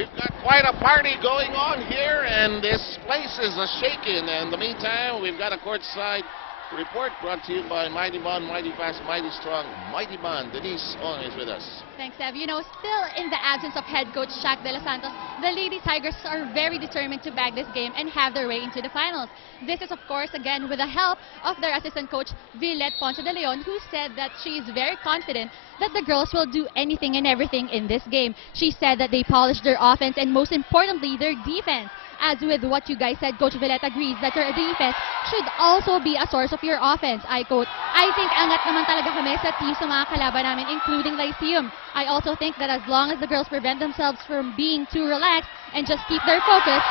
We've got quite a party going on here, and this place is a-shaking. In the meantime, we've got a courtside report brought to you by Mighty Bond, Mighty Fast, Mighty Strong, Mighty Bond. Denise Ong is with us. Thanks, Ev. You know, still in the absence of head coach Shaq De Los Santos, the Lady Tigers are very determined to bag this game and have their way into the finals. This is, of course, again, with the help of their assistant coach, Villette Ponce de Leon, who said that she is very confident that the girls will do anything and everything in this game. She said that they polished their offense and, most importantly, their defense. As with what you guys said, Coach Villette agrees that your defense should also be a source of your offense. I quote, "I think angat naman talaga kami sa team sa mga kalaban namin, including Lyceum. I also think that as long as the girls prevent themselves from being too relaxed and just keep their focus,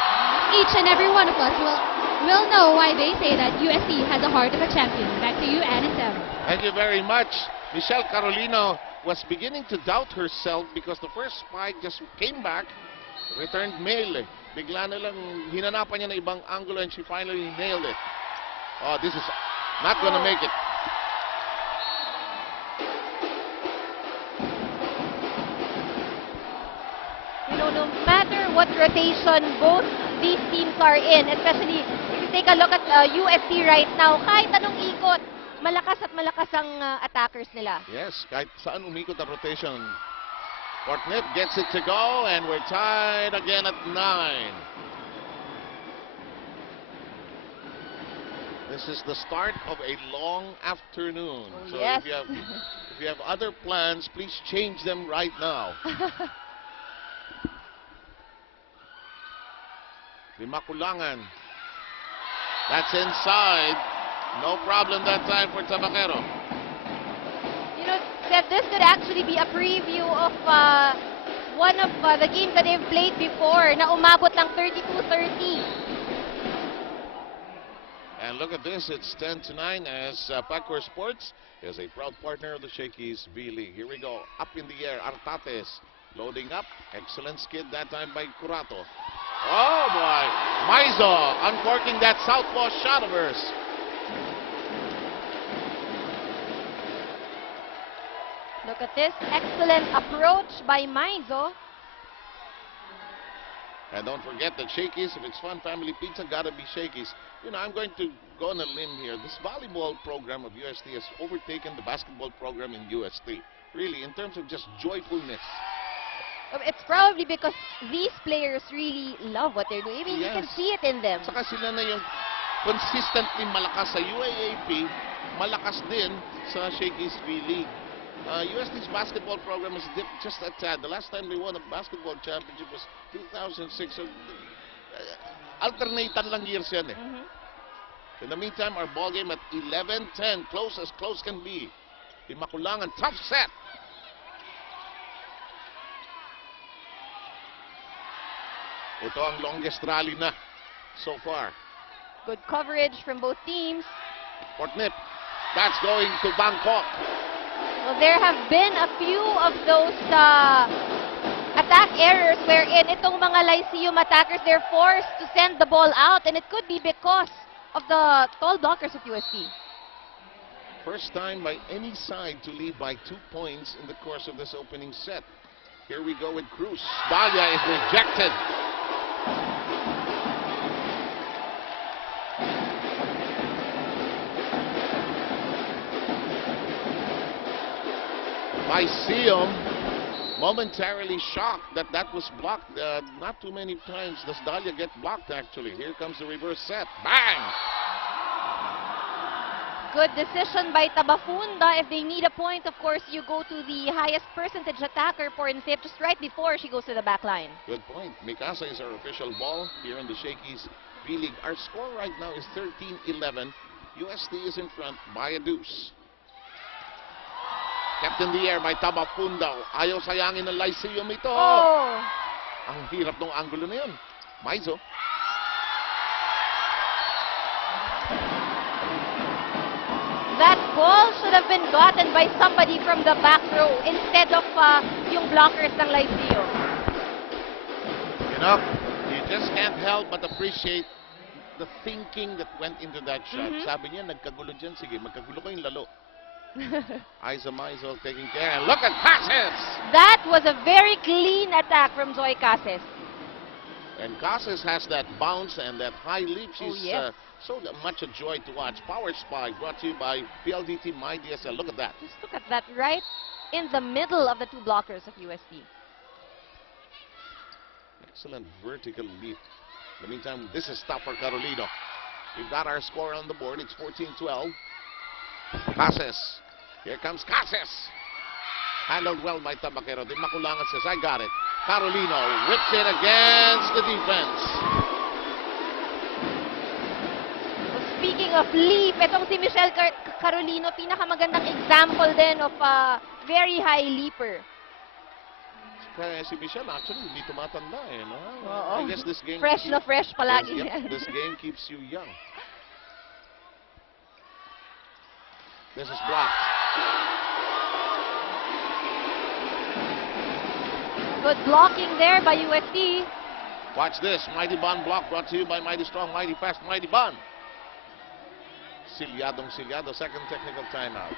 each and every one of us will know why they say that UST has the heart of a champion." Back to you, Ann and Sam. Thank you very much. Michelle Carolino was beginning to doubt herself because the first spike just came back, returned mail. Bigla na lang hinanapan niya na ibang angulo and she finally nailed it. Oh, this is not gonna make it. You know, no matter what rotation both these teams are in, especially if you take a look at UST right now, kahit anong ikot, malakas at malakas ang attackers nila. Yes, kahit saan umikot ang rotation. Fortnip gets it to go, and we're tied again at 9. This is the start of a long afternoon. Oh, So yes. if you have other plans, please change them right now. Limakulangan. That's inside. No problem that time for Tabaquero. You know, Seth, this could actually be a preview of one of the games that they've played before na umabot ng 32-30. And look at this, it's 10-9 as Pacor Sports is a proud partner of the Shakey's V-League. Here we go, up in the air, Artates loading up, excellent skid that time by Curato. Oh boy, Maizo uncorking that southpaw shot of hers. Look at this excellent approach by Maizo. And don't forget that Shakey's, if it's fun family pizza, gotta be Shakey's. You know, I'm going to go on a limb here. This volleyball program of UST has overtaken the basketball program in UST. Really, in terms of just joyfulness. It's probably because these players really love what they're doing. I mean, you can Yes. see it in them. Saka sila na yung consistently malakas sa UAAP, malakas din sa Shakey's V-League. UST's basketball program is just a tad. The last time they won a basketball championship was 2006. So, alternatan lang years yan eh. In the meantime, our ball game at 11-10, close as close can be. Limakulangan, tough set. Ito ang longest rally na so far. Good coverage from both teams. Fortnip, that's going to Bangkok. Well, there have been a few of those attack errors wherein itong mga Lyceum attackers, they're forced to send the ball out, and it could be because of the tall blockers of UST. First time by any side to lead by 2 points in the course of this opening set. Here we go with Cruz. Dahlia is rejected. Lyceum momentarily shocked that that was blocked. Not too many times does Dahlia get blocked, actually. Here comes the reverse set. Bang! Good decision by Tabafunda. If they need a point, of course, you go to the highest percentage attacker for Nsip just right before she goes to the back line. Good point. Mikasa is our official ball here in the Shakey's V-League. Our score right now is 13-11. UST is in front by a deuce. Kept in the air by Tabafunda. Ayaw sayangin ng Lyceum ito. Oh! Ang hirap ng angulo na yun. Maizo. That ball should have been gotten by somebody from the back row instead of yung blockers ng Lyceum. You know, you just can't help but appreciate the thinking that went into that shot. Sabi niya, nagkagulo dyan. Sige, magkagulo ko yung lalo. Isa Maizo taking care. And look at Cases! That was a very clean attack from Zoe Cases. And Casas has that bounce and that high leap. Oh, She's yes. so much a joy to watch. Power Spy brought to you by PLDT MyDSL. Look at that. Just look at that, right in the middle of the two blockers of UST. Excellent vertical leap. In the meantime, this is tough for Carolino. We've got our score on the board. It's 14-12. Casas. Here comes Casas. Handled well by Tabaquero. Di makulangan says, I got it. Carolino whips it against the defense. So speaking of leap, itong si Michelle Carolino, pinakamagandang example din of a very high leaper. Kaya si Michelle actually hindi tumatanda eh, no? Oo. I guess this game Fresh na fresh palagi Yep, yan. this game keeps you young. This is blocked. Good blocking there by UST. Watch this. Mighty Bun block brought to you by Mighty Strong, Mighty Fast, Mighty Bun. Silyadong Silyado, second technical timeout.